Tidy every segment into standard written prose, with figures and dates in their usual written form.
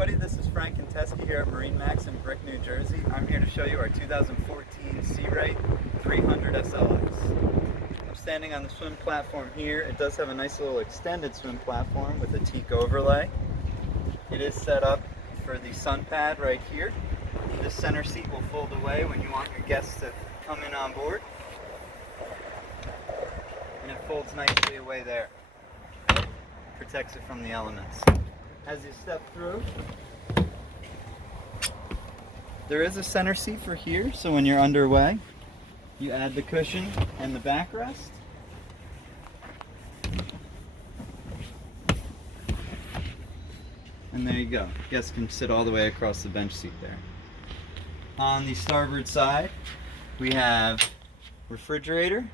everybody, this is Frank and Teskey here at MarineMax in Brick, New Jersey. I'm here to show you our 2014 Sea Ray 300 SLX. I'm standing on the swim platform here. It does have a nice little extended swim platform with a teak overlay. It is set up for the sun pad right here. This center seat will fold away when you want your guests to come in on board. And it folds nicely away there. Protects it from the elements. As you step through, there is a center seat for here, so when you're underway, you add the cushion and the backrest. And there you go. Guests can sit all the way across the bench seat there. On the starboard side, we have refrigerator,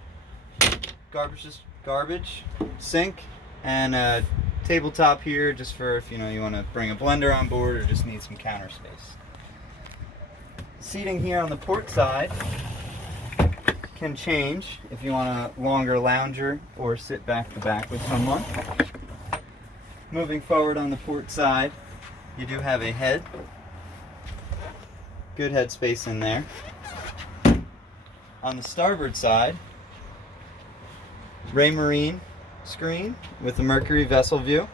garbage, sink, and a tabletop here just for if you want to bring a blender on board or just need some counter space. Seating here on the port side can change if you want a longer lounger or sit back to back with someone. Moving forward on the port side, you do have a head. Good head space in there. On the starboard side, Marine screen with the Mercury vessel view.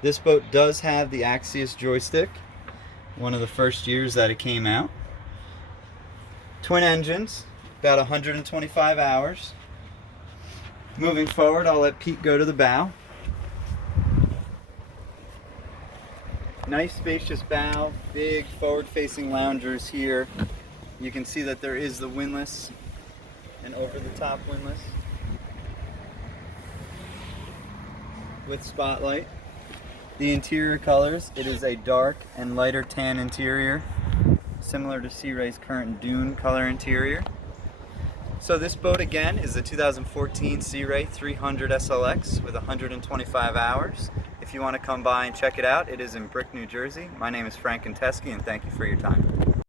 This boat does have the Axius joystick, one of the first years that it came out. Twin engines, about 125 hours. Moving forward, I'll let Pete go to the bow. Nice spacious bow, big forward-facing loungers here. You can see that there is the windlass and over-the-top windlass with spotlight. The interior colors, it is a dark and lighter tan interior, similar to Sea Ray's current dune color interior. So this boat again is the 2014 Sea Ray 300 SLX with 125 hours. If you want to come by and check it out, it is in Brick, New Jersey. My name is Frank and Teskey, and thank you for your time.